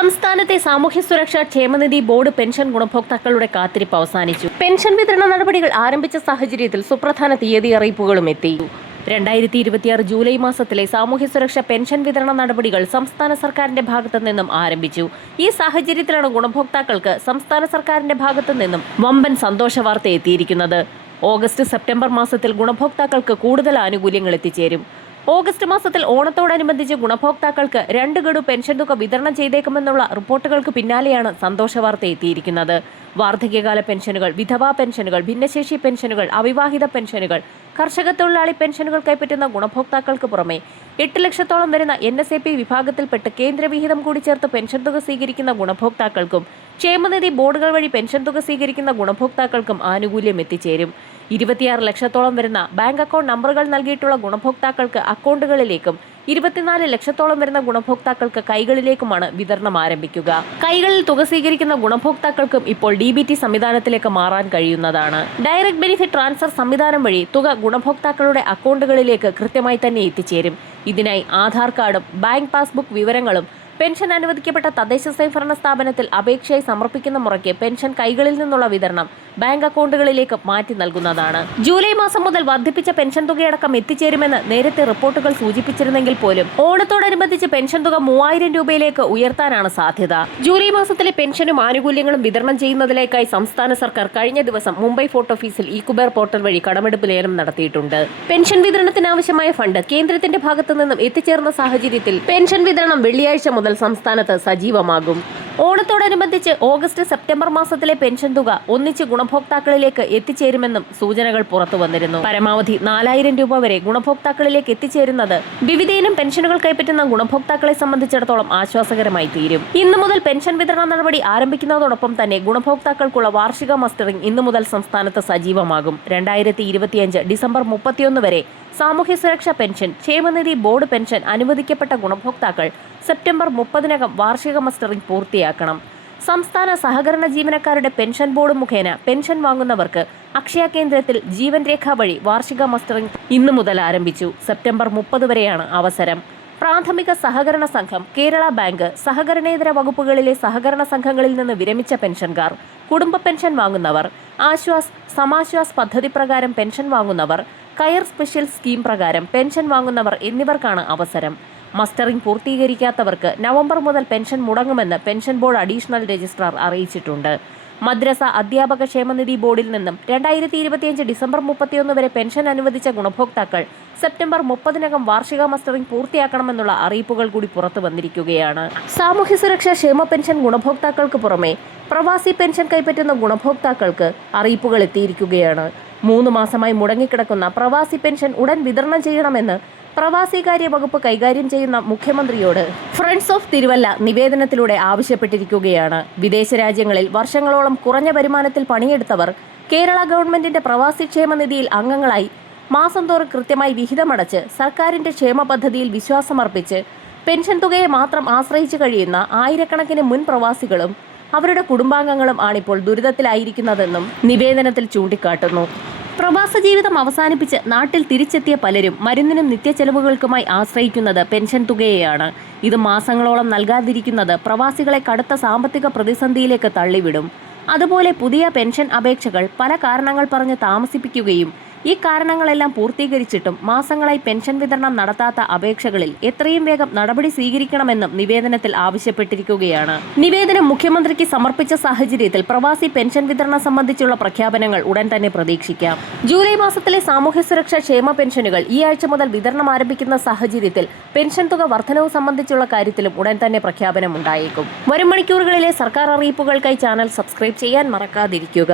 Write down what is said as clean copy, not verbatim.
സംസ്ഥാനത്തെ സാമൂഹ്യ സുരക്ഷാ ക്ഷേമനിധി ബോർഡ് പെൻഷൻ ഗുണഭോക്താക്കളുടെ കാത്തിരിപ്പ് അവസാനിച്ചു. പെൻഷൻ വിതരണ നടപടികൾ ആരംഭിച്ച സാഹചര്യത്തിൽ സുപ്രധാന തീയതി അറിയിപ്പുകളും എത്തി. 2026 ജൂലൈ മാസത്തിലെ സാമൂഹ്യ സുരക്ഷാ പെൻഷൻ വിതരണ നടപടികൾ സംസ്ഥാന സർക്കാരിന്റെ ഭാഗത്തു നിന്നും ആരംഭിച്ചു. ഈ സാഹചര്യത്തിലാണ് ഗുണഭോക്താക്കൾക്ക് സംസ്ഥാന സർക്കാരിന്റെ ഭാഗത്തു നിന്നും വമ്പൻ സന്തോഷ വാർത്ത എത്തിയിരിക്കുന്നത്. ഓഗസ്റ്റ് സെപ്റ്റംബർ മാസത്തിൽ ഗുണഭോക്താക്കൾക്ക് കൂടുതൽ ആനുകൂല്യങ്ങൾ എത്തിച്ചേരും. ഓഗസ്റ്റ് മാസത്തിൽ ഓണത്തോടനുബന്ധിച്ച് ഗുണഭോക്താക്കൾക്ക് 2 ഗഡു പെൻഷൻ തുക വിതരണം ചെയ്തേക്കുമെന്നുള്ള റിപ്പോർട്ടുകൾക്ക് പിന്നാലെയാണ് സന്തോഷ വാർത്ത എത്തിയിരിക്കുന്നത്. വാർദ്ധക്യകാല പെൻഷനുകൾ, വിധവാ പെൻഷനുകൾ, ഭിന്നശേഷി പെൻഷനുകൾ, അവിവാഹിത പെൻഷനുകൾ, കർഷക തൊഴിലാളി പെൻഷനുകൾ കൈപ്പറ്റുന്ന ഗുണഭോക്താക്കൾക്ക് പുറമെ 8 ലക്ഷത്തോളം വരുന്ന NSAP വിഭാഗത്തിൽപ്പെട്ട് കേന്ദ്രവിഹിതം കൂടി ചേർത്ത് പെൻഷൻ തുക സ്വീകരിക്കുന്ന ഗുണഭോക്താക്കൾക്കും ക്ഷേമനിധി ബോർഡുകൾ വഴി പെൻഷൻ തുക സ്വീകരിക്കുന്ന ഗുണഭോക്താക്കൾക്കും ആനുകൂല്യം എത്തിച്ചേരും. 26 ലക്ഷത്തോളം വരുന്ന ബാങ്ക് അക്കൗണ്ട് നമ്പറുകൾ നൽകിയിട്ടുള്ള ഗുണഭോക്താക്കൾക്ക് അക്കൗണ്ടുകളിലേക്കും 24 ലക്ഷത്തോളം വരുന്ന ഗുണഭോക്താക്കൾക്ക് കൈകളിലേക്കുമാണ് വിതരണം ആരംഭിക്കുക. കൈകളിൽ തുക സ്വീകരിക്കുന്ന ഗുണഭോക്താക്കൾക്കും ഇപ്പോൾ DBT സംവിധാനത്തിലേക്ക് മാറാൻ കഴിയുന്നതാണ്. ഡയറക്ട് ബെനിഫിറ്റ് ട്രാൻസ്ഫർ സംവിധാനം വഴി തുക ഗുണഭോക്താക്കളുടെ അക്കൗണ്ടുകളിലേക്ക് കൃത്യമായി തന്നെ എത്തിച്ചേരും. ഇതിനായി ആധാർ കാർഡും ബാങ്ക് പാസ്ബുക്ക് വിവരങ്ങളും പെൻഷൻ അനുവദിക്കപ്പെട്ട തദ്ദേശ സ്വയംഭരണ സ്ഥാപനത്തിൽ അപേക്ഷയായി സമർപ്പിക്കുന്ന മുറയ്ക്ക് പെൻഷൻ കൈകളിൽ നിന്നുള്ള വിതരണം ബാങ്ക് അക്കൗണ്ടുകളിലേക്ക് മാറ്റി നൽകുന്നതാണ്. ജൂലൈ മാസം മുതൽ വർദ്ധിപ്പിച്ച പെൻഷൻ തുകയടക്കം എത്തിച്ചേരുമെന്ന് നേരത്തെ റിപ്പോർട്ടുകൾ സൂചിപ്പിച്ചിരുന്നെങ്കിൽ പോലും ഓണത്തോടനുബന്ധിച്ച് പെൻഷൻ തുക 3000 രൂപയിലേക്ക് ഉയർത്താനാണ് സാധ്യത. ജൂലൈ മാസത്തിലെ പെൻഷനും ആനുകൂല്യങ്ങളും വിതരണം ചെയ്യുന്നതിലേക്കായി സംസ്ഥാന സർക്കാർ കഴിഞ്ഞ ദിവസം മുംബൈ ഫോർട്ട് ഓഫീസിൽ ഇ-കുബേർ പോർട്ടൽ വഴി കടമെടുപ്പ് ലേലം നടത്തിയിട്ടുണ്ട്. പെൻഷൻ വിതരണത്തിനാവശ്യമായ ഫണ്ട് കേന്ദ്രത്തിന്റെ ഭാഗത്തു നിന്നും എത്തിച്ചേർന്ന സാഹചര്യത്തിൽ പെൻഷൻ വിതരണം വെള്ളിയാഴ്ച മുതൽ സംസ്ഥാനത്ത് സജീവമാകും. ഓണത്തോടനുബന്ധിച്ച് ഓഗസ്റ്റ് സെപ്റ്റംബർ മാസത്തിലെ പെൻഷൻ തുക ഒന്നിച്ച് ഗുണഭോക്താക്കളിലേക്ക് എത്തിച്ചേരുമെന്നും സൂചനകൾ പുറത്തു വന്നിരുന്നു. പരമാവധി 4000 രൂപ വരെ ഗുണഭോക്താക്കളിലേക്ക് എത്തിച്ചേരുന്നത് വിവിധയിനം പെൻഷനുകൾ കൈപ്പറ്റുന്ന ഗുണഭോക്താക്കളെ സംബന്ധിച്ചിടത്തോളം ആശ്വാസകരമായി തീരും. ഇന്നു മുതൽ പെൻഷൻ വിതരണ നടപടി ആരംഭിക്കുന്നതോടൊപ്പം തന്നെ ഗുണഭോക്താക്കൾക്കുള്ള വാർഷിക മസ്റ്ററിംഗ് ഇന്നു മുതൽ സംസ്ഥാനത്ത് സജീവമാകും. 2025 ഡിസംബർ 31 വരെ സാമൂഹ്യ സുരക്ഷാ പെൻഷൻ, ക്ഷേമനിധി ബോർഡ് പെൻഷൻ അനുവദിക്കപ്പെട്ട ഗുണഭോക്താക്കൾ സെപ്റ്റംബർ 30 വാർഷിക മസ്റ്ററിംഗ് പൂർത്തിയാക്കണം. സംസ്ഥാന സഹകരണ ജീവനക്കാരുടെ പെൻഷൻ ബോർഡ് മുഖേന പെൻഷൻ വാങ്ങുന്നവർക്ക് അക്ഷയ കേന്ദ്രത്തിൽ ജീവൻ രേഖ വഴി വാർഷിക മസ്റ്ററിംഗ് ഇന്നു മുതൽ ആരംഭിച്ചു. സെപ്റ്റംബർ 30 വരെയാണ് അവസരം. പ്രാഥമിക സഹകരണ സംഘം, കേരള ബാങ്ക്, സഹകരണേതര വകുപ്പുകളിലെ സഹകരണ സംഘങ്ങളിൽ നിന്ന് വിരമിച്ച പെൻഷൻകാർ, കുടുംബ പെൻഷൻ വാങ്ങുന്നവർ, ആശ്വാസ്, സമാശ്വാസ് പദ്ധതി പ്രകാരം പെൻഷൻ വാങ്ങുന്നവർ, കയർ സ്പെഷ്യൽ സ്കീം പ്രകാരം പെൻഷൻ വാങ്ങുന്നവർ എന്നിവർക്കാണ് അവസരം. മസ്റ്ററിംഗ് പൂർത്തീകരിക്കാത്തവർക്ക് നവംബർ മുതൽ പെൻഷൻ മുടങ്ങുമെന്ന് പെൻഷൻ ബോർഡ് അഡീഷണൽ രജിസ്ട്രാർ അറിയിച്ചിട്ടുണ്ട്. മദ്രസ അധ്യാപക ക്ഷേമനിധി ബോർഡിൽ നിന്നും 2025 ഡിസംബർ 31 വരെ പെൻഷൻ അനുവദിച്ച ഗുണഭോക്താക്കൾ സെപ്റ്റംബർ 30 വാർഷിക മസ്റ്ററിംഗ് പൂർത്തിയാക്കണമെന്നുള്ള അറിയിപ്പുകൾ കൂടി പുറത്തു വന്നിരിക്കുകയാണ്. സാമൂഹ്യ സുരക്ഷാ ക്ഷേമ പെൻഷൻ ഗുണഭോക്താക്കൾക്ക് പുറമെ പ്രവാസി പെൻഷൻ കൈപ്പറ്റുന്ന ഗുണഭോക്താക്കൾക്ക് അറിയിപ്പുകൾ എത്തിയിരിക്കുകയാണ്. 3 മാസമായി മുടങ്ങിക്കിടക്കുന്ന പ്രവാസി പെൻഷൻ ഉടൻ വിതരണം ചെയ്യണമെന്ന് പ്രവാസികാര്യ വകുപ്പ് കൈകാര്യം ചെയ്യുന്ന മുഖ്യമന്ത്രിയോട് ഫ്രണ്ട്സ് ഓഫ് തിരുവല്ല നിവേദനത്തിലൂടെ ആവശ്യപ്പെട്ടിരിക്കുകയാണ്. വിദേശ രാജ്യങ്ങളിൽ വർഷങ്ങളോളം കുറഞ്ഞ വരുമാനത്തിൽ പണിയെടുത്തവർ കേരള ഗവൺമെന്റിന്റെ പ്രവാസി ക്ഷേമനിധിയിൽ അംഗങ്ങളായി മാസം തോറും കൃത്യമായി വിഹിതമടച്ച് സർക്കാരിന്റെ ക്ഷേമ പദ്ധതിയിൽ വിശ്വാസമർപ്പിച്ച് പെൻഷൻ തുകയെ മാത്രം ആശ്രയിച്ചു കഴിയുന്ന ആയിരക്കണക്കിന് മുൻ പ്രവാസികളും അവരുടെ കുടുംബാംഗങ്ങളും ആണിപ്പോൾ ദുരിതത്തിലായിരിക്കുന്നതെന്നും നിവേദനത്തിൽ ചൂണ്ടിക്കാട്ടുന്നു. പ്രവാസ ജീവിതം അവസാനിപ്പിച്ച് നാട്ടിൽ തിരിച്ചെത്തിയ പലരും മരുന്നിനും നിത്യച്ചെലവുകൾക്കുമായി ആശ്രയിക്കുന്നത് പെൻഷൻ തുകയെയാണ്. ഇത് മാസങ്ങളോളം നൽകാതിരിക്കുന്നത് പ്രവാസികളെ കടുത്ത സാമ്പത്തിക പ്രതിസന്ധിയിലേക്ക് തള്ളിവിടും. അതുപോലെ പുതിയ പെൻഷൻ അപേക്ഷകൾ പല കാരണങ്ങൾ പറഞ്ഞ് താമസിപ്പിക്കുകയും ഈ കാരണങ്ങളെല്ലാം പൂർത്തീകരിച്ചിട്ടും മാസങ്ങളായി പെൻഷൻ വിതരണം നടത്താത്ത അപേക്ഷകളിൽ എത്രയും വേഗം നടപടി സ്വീകരിക്കണമെന്നും നിവേദനത്തിൽ ആവശ്യപ്പെട്ടിരിക്കുകയാണ്. നിവേദനം മുഖ്യമന്ത്രിക്ക് സമർപ്പിച്ച സാഹചര്യത്തിൽ പ്രവാസി പെൻഷൻ വിതരണം സംബന്ധിച്ചുള്ള പ്രഖ്യാപനങ്ങൾ ഉടൻ തന്നെ പ്രതീക്ഷിക്കാം. ജൂലൈ മാസത്തിലെ സാമൂഹ്യ സുരക്ഷാ ക്ഷേമ പെൻഷനുകൾ ഈ ആഴ്ച മുതൽ വിതരണം ആരംഭിക്കുന്ന സാഹചര്യത്തിൽ പെൻഷൻ തുക വർധനവ് സംബന്ധിച്ചുള്ള കാര്യത്തിലും ഉടൻ തന്നെ പ്രഖ്യാപനം ഉണ്ടായേക്കും. വരും മണിക്കൂറുകളിലെ സർക്കാർ അറിയിപ്പുകൾക്കായി ചാനൽ സബ്സ്ക്രൈബ് ചെയ്യാൻ മറക്കാതിരിക്കുക.